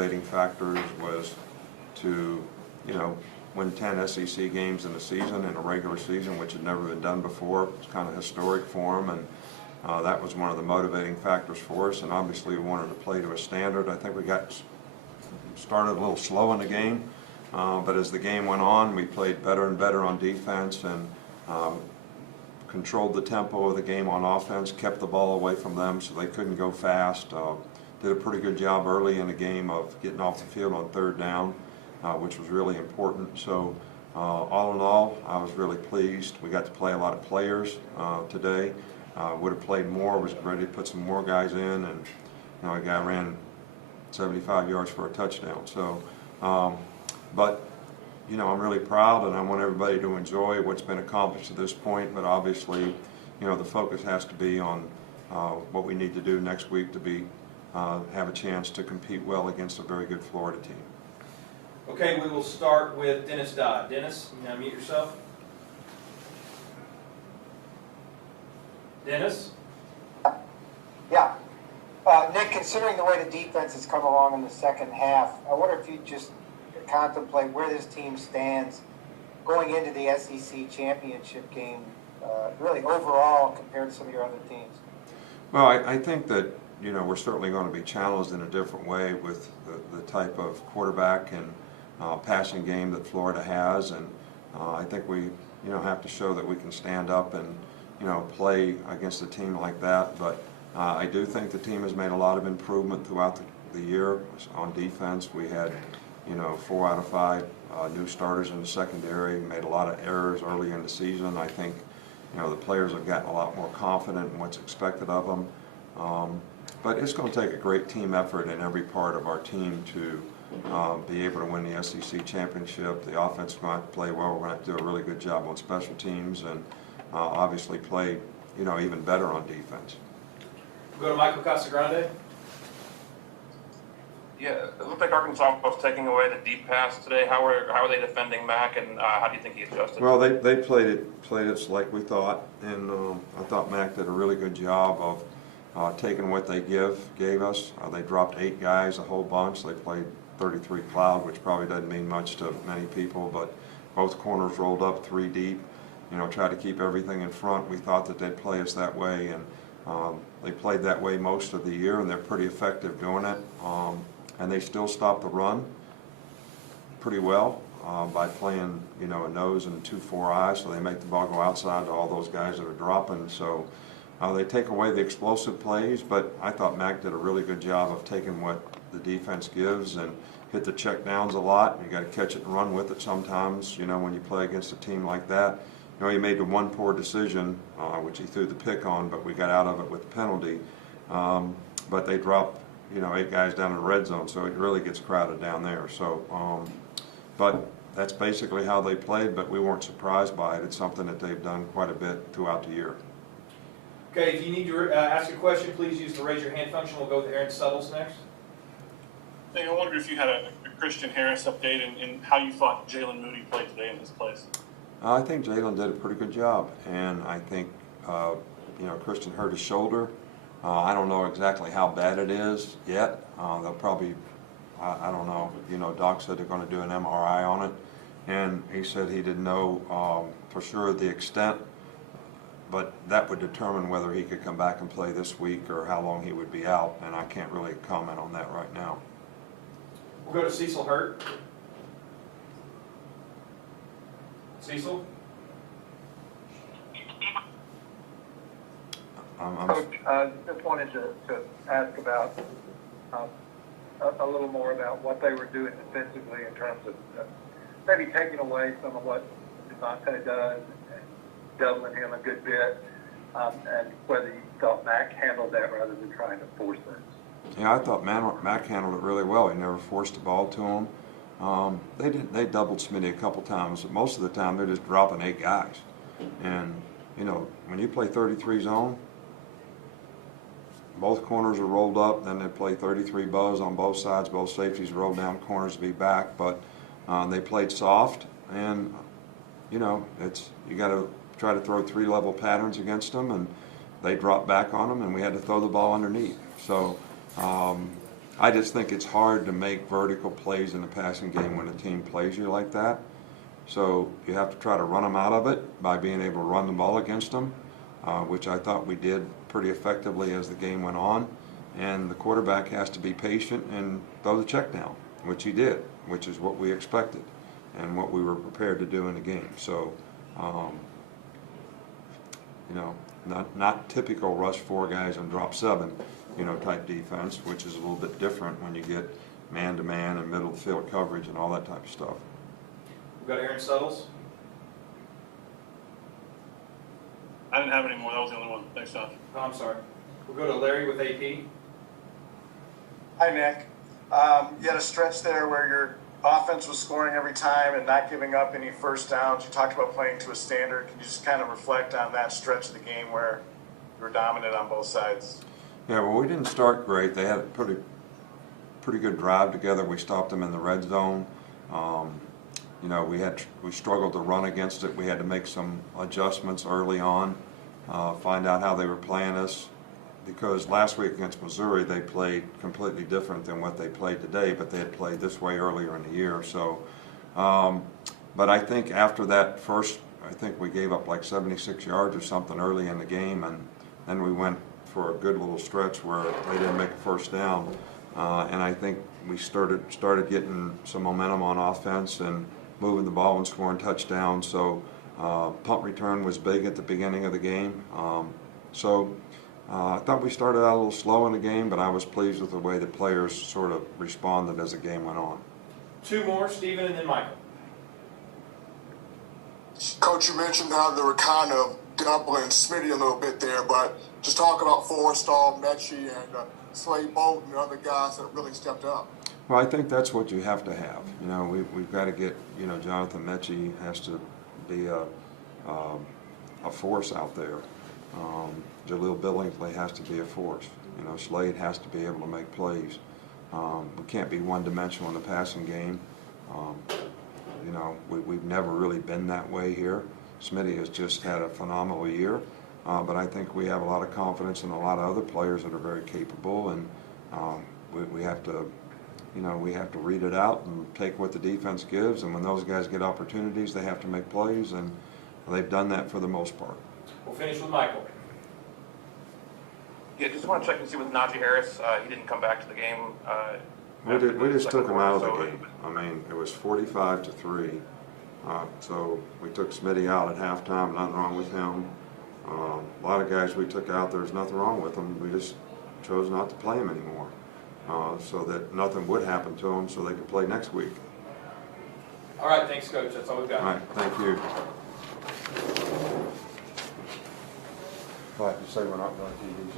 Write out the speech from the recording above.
motivating factors was to, win 10 SEC games in a season, in a regular season, which had never been done before. It's kind of historic for them, and that was one of the motivating factors for us. And obviously we wanted to play to a standard. I think we got started a little slow in the game, but as the game went on, we played better and better on defense and controlled the tempo of the game on offense, kept the ball away from them so they couldn't go fast. Did a pretty good job early in the game of getting off the field on third down, which was really important. So all in all, I was really pleased. We got to play a lot of players today. Would have played more, was ready to put some more guys in, and a guy ran 75 yards for a touchdown. So, but I'm really proud, and I want everybody to enjoy what's been accomplished to this point. But obviously, the focus has to be on what we need to do next week to have a chance to compete well against a very good Florida team. Okay, we will start with Dennis Dodd. Dennis, you unmute yourself. Dennis? Yeah. Nick, considering the way the defense has come along in the second half, I wonder if you'd just contemplate where this team stands going into the SEC championship game, really overall compared to some of your other teams. Well, I think that, we're certainly going to be challenged in a different way with the type of quarterback and passing game that Florida has, and I think we, have to show that we can stand up and, play against a team like that. But I do think the team has made a lot of improvement throughout the year on defense. We had, 4 out of 5 new starters in the secondary, made a lot of errors early in the season. I think, the players have gotten a lot more confident in what's expected of them. But it's going to take a great team effort in every part of our team to be able to win the SEC championship. The offense is going to have to play well. We're going to have to do a really good job on special teams and obviously play, even better on defense. We'll go to Michael Casagrande. Yeah, it looked like Arkansas was taking away the deep pass today. How are they defending Mac, and how do you think he adjusted? Well, they played it like we thought, and I thought Mac did a really good job of taking what they gave us. They dropped 8 guys, a whole bunch. They played 33 cloud, which probably doesn't mean much to many people, but both corners rolled up 3 deep. Tried to keep everything in front. We thought that they'd play us that way, and they played that way most of the year, and they're pretty effective doing it. And they still stop the run pretty well by playing, a nose and 2-4 eyes, so they make the ball go outside to all those guys that are dropping. So they take away the explosive plays, but I thought Mac did a really good job of taking what the defense gives and hit the check downs a lot. You got to catch it and run with it sometimes, when you play against a team like that. He made the one poor decision, which he threw the pick on, but we got out of it with the penalty. But they dropped 8 guys down in the red zone, so it really gets crowded down there. So, but that's basically how they played, but we weren't surprised by it. It's something that they've done quite a bit throughout the year. Okay, if you need to ask a question, please use the raise your hand function. We'll go with Aaron Suttles next. Hey, I wondered if you had a Christian Harris update and how you thought Jalen Moody played today in this place. I think Jalen did a pretty good job, and I think Christian hurt his shoulder. I don't know exactly how bad it is yet. They'll probably, I don't know. Doc said they're going to do an MRI on it, and he said he didn't know for sure the extent, but that would determine whether he could come back and play this week or how long he would be out, and I can't really comment on that right now. We'll go to Cecil Hurt. Cecil? Coach, just wanted to ask about a little more about what they were doing defensively in terms of maybe taking away some of what Devontae does and doubling him a good bit, and whether you thought Mac handled that rather than trying to force it. Yeah, I thought Mac handled it really well. He never forced the ball to him. They doubled Smitty a couple times, but most of the time they're just dropping 8 guys. And when you play 33 zone, both corners are rolled up, then they play 33 buzz on both sides, both safeties roll down corners to be back, but they played soft, and you got to try to throw 3-level patterns against them, and they dropped back on them, and we had to throw the ball underneath. So I just think it's hard to make vertical plays in the passing game when a team plays you like that. So you have to try to run them out of it by being able to run the ball against them, which I thought we did pretty effectively as the game went on. And the quarterback has to be patient and throw the check down, which he did, which is what we expected and what we were prepared to do in the game. So, you know, not typical rush 4 guys and drop 7, you know, type defense, which is a little bit different when you get man-to-man and middle field coverage and all that type of stuff. We've got Aaron Suttles. I didn't have any more. That was the only one. Thanks, Josh. Oh, I'm sorry. We'll go to Larry with AP. Hi, Nick. You had a stretch there where your offense was scoring every time and not giving up any first downs. You talked about playing to a standard. Can you just kind of reflect on that stretch of the game where you were dominant on both sides? Yeah, well, we didn't start great. They had a pretty good drive together. We stopped them in the red zone. You know, we struggled to run against it. We had to make some adjustments early on, find out how they were playing us. Because last week against Missouri, they played completely different than what they played today, but they had played this way earlier in the year. So, but I think after that first, I think we gave up like 76 yards or something early in the game, and then we went for a good little stretch where they didn't make a first down. And I think we started getting some momentum on offense and moving the ball and scoring touchdowns. So punt return was big at the beginning of the game. I thought we started out a little slow in the game, but I was pleased with the way the players sort of responded as the game went on. 2 more, Stephen, and then Michael. Coach, you mentioned how they were kind of doubling Smitty a little bit there, but just talk about Forrestall, Mechie, and Slade Bolton and other guys that really stepped up. Well, I think that's what you have to have. You know, we've got to get, you know, Jonathan Mechie has to be a force out there. Jaleel Billingsley has to be a force. You know, Slade has to be able to make plays. We can't be one-dimensional in the passing game. You know, we've never really been that way here. Smitty has just had a phenomenal year, but I think we have a lot of confidence in a lot of other players that are very capable, and we have to, you know, we have to read it out and take what the defense gives, and when those guys get opportunities, they have to make plays, and they've done that for the most part. We'll finish with Michael. Yeah, just want to check and see with Najee Harris. He didn't come back to the game. We just took him out of the game. I mean, it was 45-3. So we took Smitty out at halftime. Nothing wrong with him. A lot of guys we took out, there's nothing wrong with them. We just chose not to play them anymore, so that nothing would happen to them, so they could play next week. All right, thanks, Coach. That's all we've got. All right, thank you. Glad to say we're not going to TV.